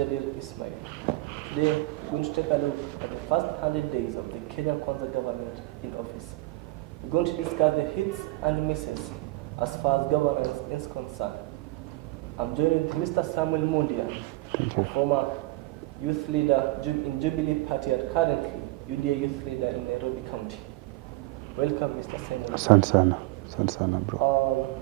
Ismail. Today, we're going to take a look at the first 100 days of the Kenya Kwanza government in office. We're going to discuss the hits and misses as far as governance is concerned. I'm joined with Mr. Samuel Mundia, former youth leader in Jubilee Party and currently UDA Youth Leader in Nairobi County. Welcome, Mr. Samuel. Sansana, bro.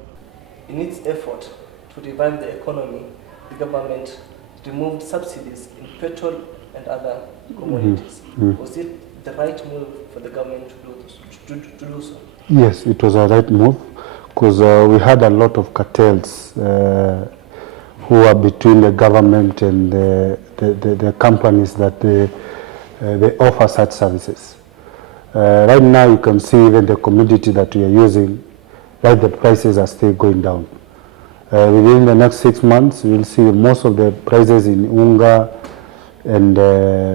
In its effort to revive the economy, the government removed subsidies in petrol and other commodities. Was it the right move for the government to do so? Yes, it was a right move because we had a lot of cartels who are between the government and the companies that they offer such services. Right now you can see even the commodity that we are using, right, the prices are still going down. Within the next 6 months, we'll see most of the prices in unga and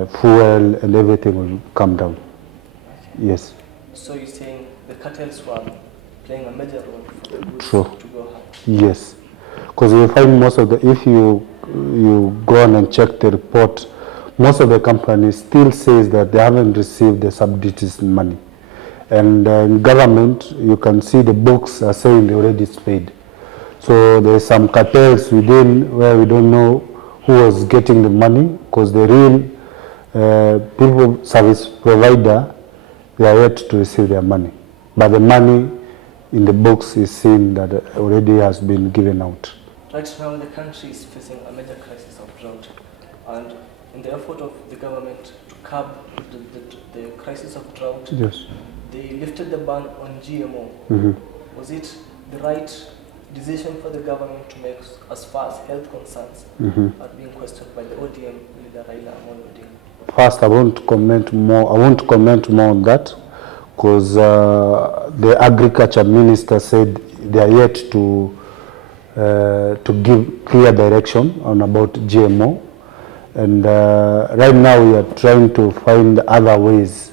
fuel and everything will come down. Yes. So you're saying the cartels were playing a major role for the goods to go high? Yes. Because you find most of the, if you go on and check the report, most of the companies still says that they haven't received the subsidies money. And in government, you can see the books are saying they already paid. So there's some cartels within where we don't know who was getting the money, because the real people service provider, they are yet to receive their money. But the money in the books is seen that already has been given out. Right now the country is facing a major crisis of drought, and in the effort of the government to curb the crisis of drought, yes, they lifted the ban on GMO. Was it the right decision for the government to make as far as health concerns are being questioned by the ODM leader Raila Amolo Odinga? First, I won't comment more on that, because the agriculture minister said they are yet to give clear direction on about GMO, and right now we are trying to find other ways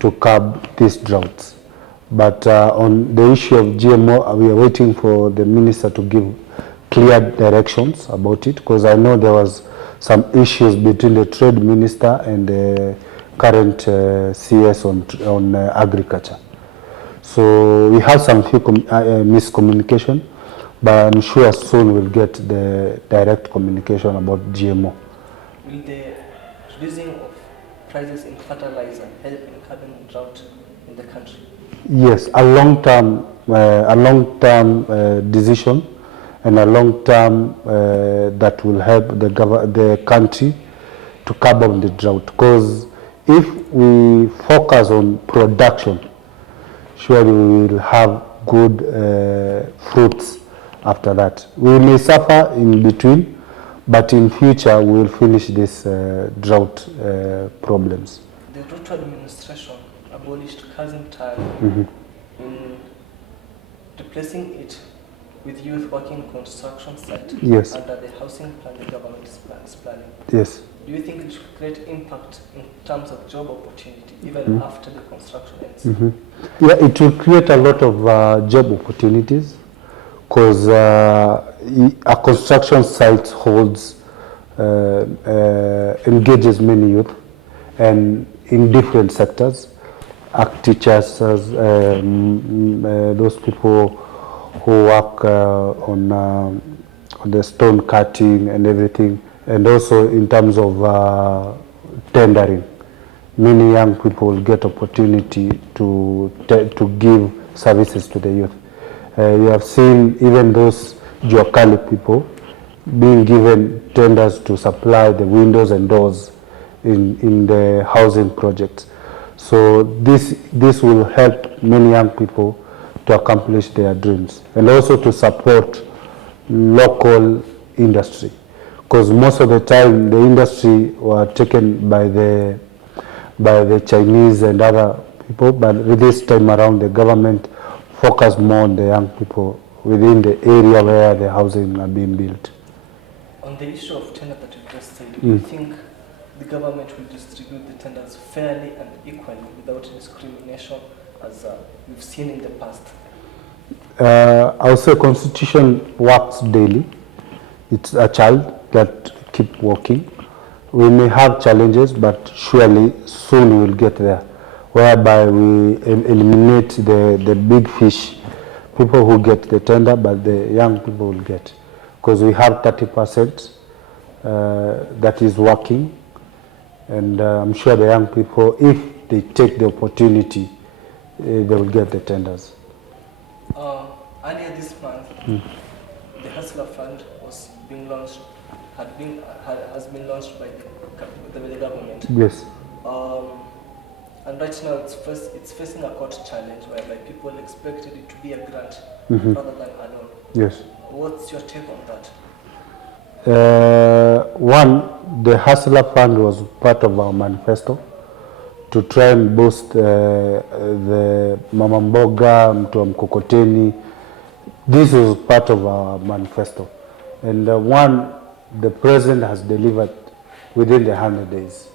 to curb these droughts. But on the issue of GMO, we are waiting for the minister to give clear directions about it, because I know there was some issues between the trade minister and the current CS on agriculture. So we have some few miscommunication, but I'm sure soon we'll get the direct communication about GMO. Will the reducing of prices in fertilizer help in curbing drought in the country? Yes, a long-term decision, and a long-term that will help the country to curb on the drought. Because if we focus on production, surely we will have good fruits after that. We may suffer in between, but in future we will finish these drought problems. The Ruto administration abolished cousin time in replacing it with youth working construction site under the housing plan the government is planning. Yes. Do you think it should create impact in terms of job opportunity even after the construction ends? Yeah, it will create a lot of job opportunities, because a construction site holds, engages many youth and in different sectors, art teachers, those people who work on the stone cutting and everything, and also in terms of tendering. Many young people will get opportunity to give services to the youth. You have seen even those Juakali people being given tenders to supply the windows and doors in the housing projects. So this will help many young people to accomplish their dreams, and also to support local industry, because most of the time the industry were taken by the Chinese and other people, but with this time around the government focus more on the young people within the area where the housing are being built. On the issue of tender that you just said, do you think the government will distribute the tenders fairly and equally without discrimination as we've seen in the past? I would say Constitution works daily. It's a child that keep working. We may have challenges, but surely soon we will get there, whereby we eliminate the big fish, people who get the tender, but the young people will get. Because we have 30% that is working, and I'm sure the young people, if they take the opportunity, they will get the tenders. Earlier this month, the Hustler Fund was being launched, has been launched by the government. Yes. And right now it's facing a court challenge whereby people expected it to be a grant rather than a loan. Yes. What's your take on that? One, the Hustler Fund was part of our manifesto to try and boost the Mama Mboga, mtu wa mkokoteni. This was part of our manifesto. And one, the president has delivered within the 100 days.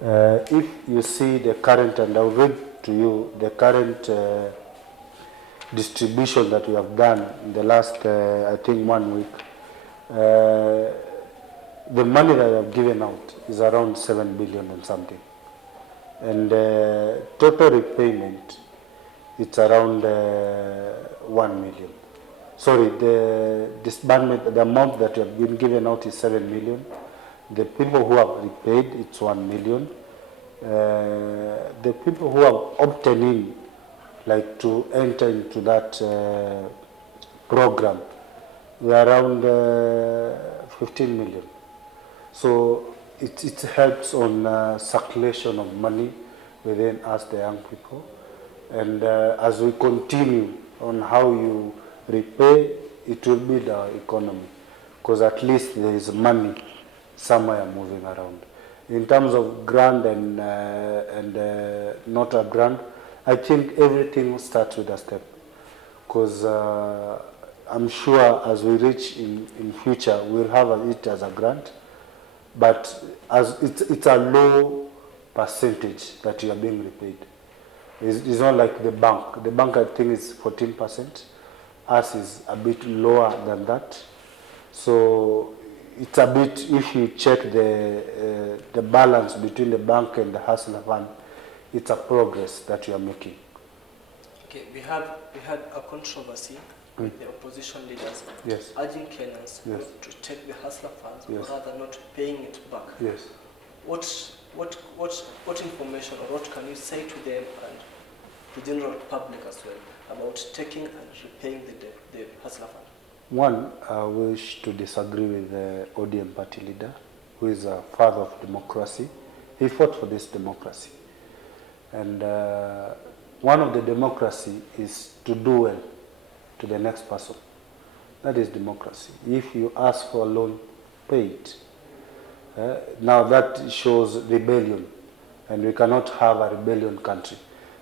If you see the current, and I'll read to you the current distribution that we have done in the last, I think, 1 week, the money that we have given out is around 7 billion and something. And total repayment, it's around 1 million. Sorry, the disbursement, the amount that have been given out is 7 million. The people who have repaid, it's 1 million. The people who have opted in, like to enter into that program, we are around 15 million. So it helps on circulation of money within us, the young people. And as we continue on how you repay, it will build our economy, because at least there is money somewhere moving around. In terms of grant and not a grant, I think everything starts with a step, because I'm sure as we reach in future, we'll have it as a grant, but as it's a low percentage that you are being repaid. It's not like the bank. The bank, I think, is 14%. Us is a bit lower than that. So it's a bit, if you check the balance between the bank and the Hustler Fund, it's a progress that you are making. Okay, we had a controversy with the opposition leaders, yes, urging Kenyans yes, to take the Hustler funds, yes, rather not paying it back. Yes. What information or what can you say to them and to the general public as well about taking and repaying the Hustler Fund? One, I wish to disagree with the ODM party leader, who is a father of democracy. He fought for this democracy. And one of the democracy is to do well to the next person. That is democracy. If you ask for a loan, pay it. Now that shows rebellion, and we cannot have a rebellion country.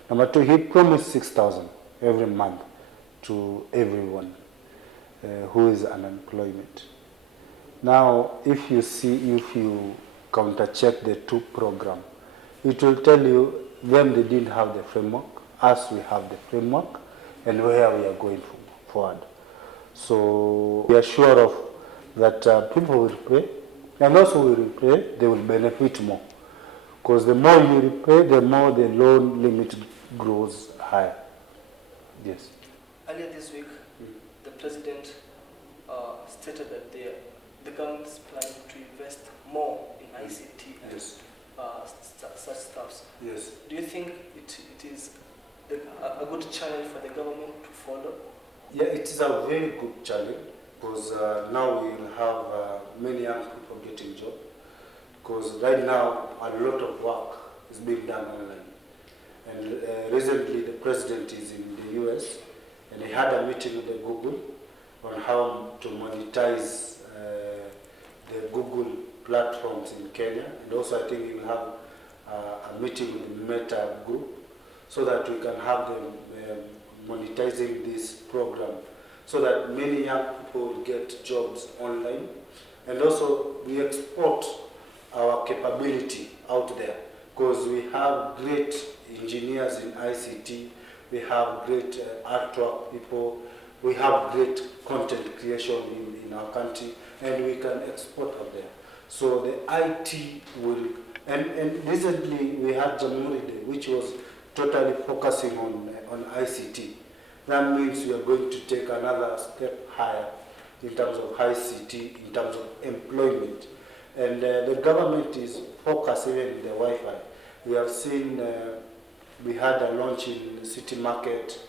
Number two, he promised 6,000 every month to everyone who is unemployment. Now, if you counter-check the two programs, it will tell you them they didn't have the framework, us we have the framework, and where we are going forward. So we are sure of that people will repay, and also will repay, they will benefit more. Because the more you repay, the more the loan limit grows higher. Yes. Earlier this week, the president stated that the government is planning to invest more in ICT and yes, such stuffs. yes. Do you think it is a good challenge for the government to follow? Yeah, it is a very good challenge, because now we will have many young people getting jobs. Because right now, a lot of work is being done online. And recently, the president is in the US, and he had a meeting with the Google on how to monetize the Google platforms in Kenya. And also, I think he will have a meeting with the Meta group, so that we can have them monetizing this program, so that many young people will get jobs online. And also, we export our capability out there, because we have great engineers in ICT, we have great artwork people, we have great content creation in our country, and we can export out there. So the IT will, and recently we had Jamhuri Day, which was totally focusing on ICT. That means we are going to take another step higher in terms of ICT, in terms of employment. And the government is focused even in the Wi-Fi. We have seen, we had a launch in the city market,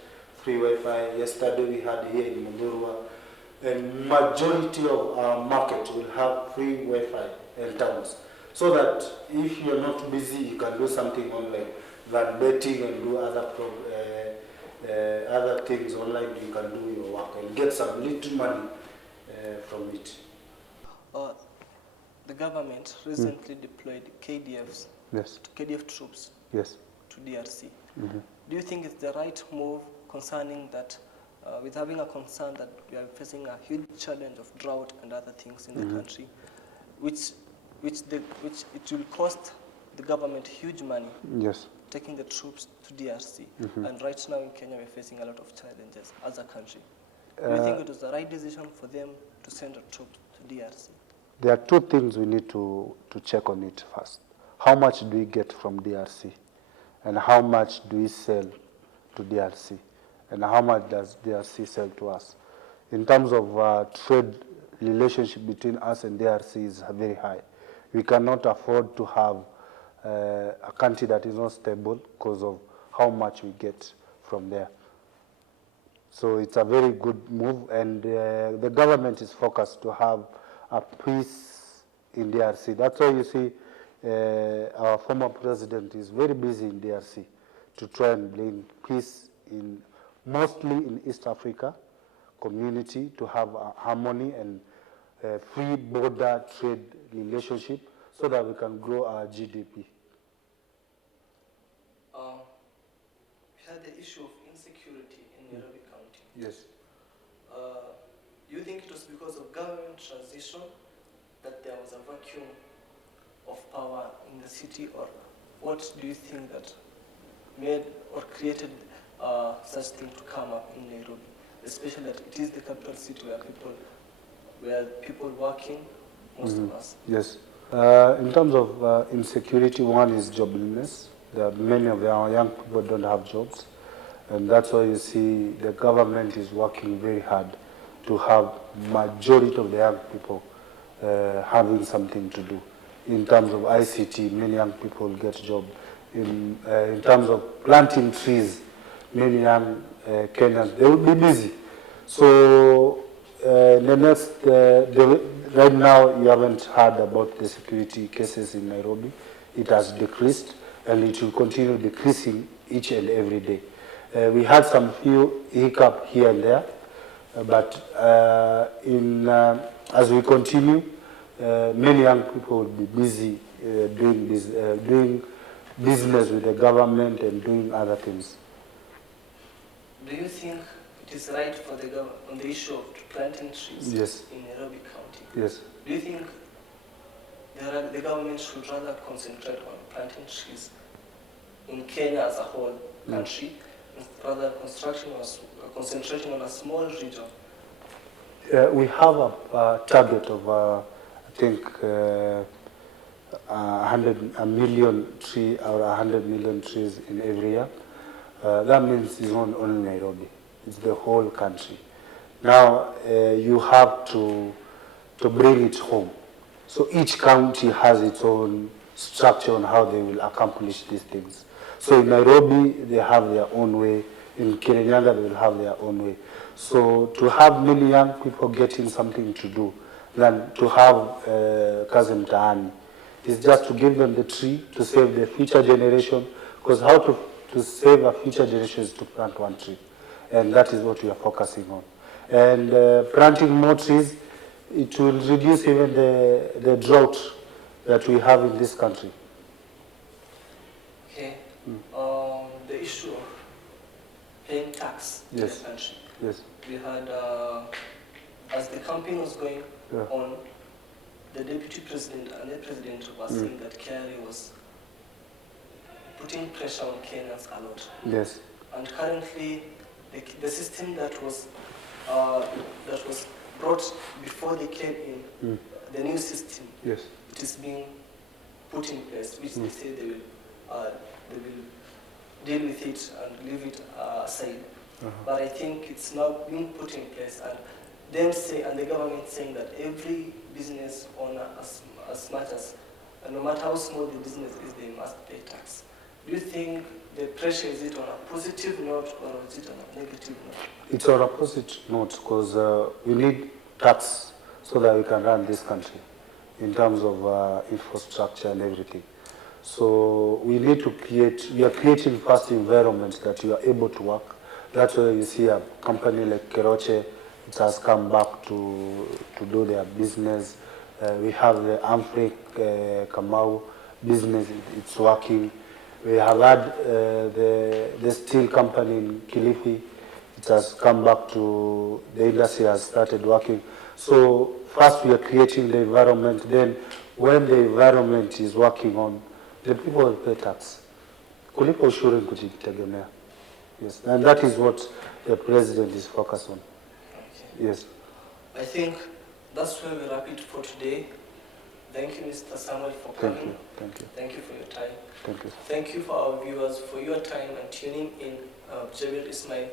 free Wi-Fi. Yesterday we had here in Mundurwa. And majority of our market will have free Wi-Fi in towns. So that if you're not busy, you can do something online, than betting and do other things online. You can do your work and get some little money from it. The government recently deployed KDFs, Yes. KDF troops Yes. to DRC. Do you think it's the right move concerning that, with having a concern that we are facing a huge challenge of drought and other things in the country, which it will cost the government huge money? Yes. Taking the troops to DRC, and right now in Kenya we're facing a lot of challenges as a country. Do you think it was the right decision for them to send the troops to DRC? There are two things we need to check on it first. How much do we get from DRC? And how much do we sell to DRC? And how much does DRC sell to us? In terms of trade relationship between us and DRC is very high. We cannot afford to have a country that is not stable because of how much we get from there. So it's a very good move, and the government is focused to have a peace in DRC. That's why you see our former president is very busy in DRC to try and bring peace in, mostly in East Africa community, to have a harmony and free border trade relationship so that we can grow our GDP. We had the issue of insecurity in Nairobi County. Yes. Do you think it was because of government transition that there was a vacuum of power in the city, or what do you think that made or created such thing to come up in Nairobi, especially that it is the capital city where people working, most of us? Yes. In terms of insecurity, one is joblessness. Many of our young people don't have jobs, and that's why you see the government is working very hard to have majority of the young people having something to do. In terms of ICT, many young people get job. In terms of planting trees, many young Kenyans, they will be busy. So right now you haven't heard about the security cases in Nairobi. It has decreased, and it will continue decreasing each and every day. We had some few hiccup here and there, but as we continue, many young people will be busy doing business with the government and doing other things. Do you think it is right for the government on the issue of planting trees Yes. in Nairobi County? Yes. Do you think the government should rather concentrate on planting trees in Kenya as a whole country, rather concentrating on a small region? We have a target of, I think, 100 million trees in every year. That means it's not only Nairobi, it's the whole country. Now you have to bring it home. So each county has its own structure on how they will accomplish these things. So in Nairobi, they have their own way. In Kirinyaga, they will have their own way. So to have many young people getting something to do than to have kazi mtaani is just to give them the tree to save the future generation, because how to save a future generation is to plant one tree. And that is what we are focusing on. And planting more trees, it will reduce even the drought that we have in this country. Okay. The issue of paying tax in the country. Yes. We had, as the campaign was going on, the deputy president and the president was saying that Kerry was putting pressure on Kenyans a lot. Yes. And currently, the system that was brought before they came in, the new system, Yes. it is being put in place, which they say they will deal with it and leave it aside. But I think it's not being put in place, and the government saying that every business owner, as much as, no matter how small the business is, they must pay tax. Do you think the pressure, is it on a positive note or is it on a negative note? It's on a positive note because we need tax so that we can run this country in terms of infrastructure and everything. So we need to we are creating first environment that you are able to work. That's why you see a company like Keroche, it has come back to do their business. We have the Amfric Kamau business, it's working. We have had the steel company in Kilifi, it has come back to, the industry has started working. So first we are creating the environment, then when the environment is working on, the people will pay tax. Kulipa ushuru ni kujitegemea. Yes, and that is what the president is focused on. Okay. Yes. I think that's where we wrap it for today. Thank you, Mr. Samuel, for coming. Thank you. Thank you. Thank you for your time. Thank you. Thank you for our viewers for your time and tuning in. Jabil Ismail.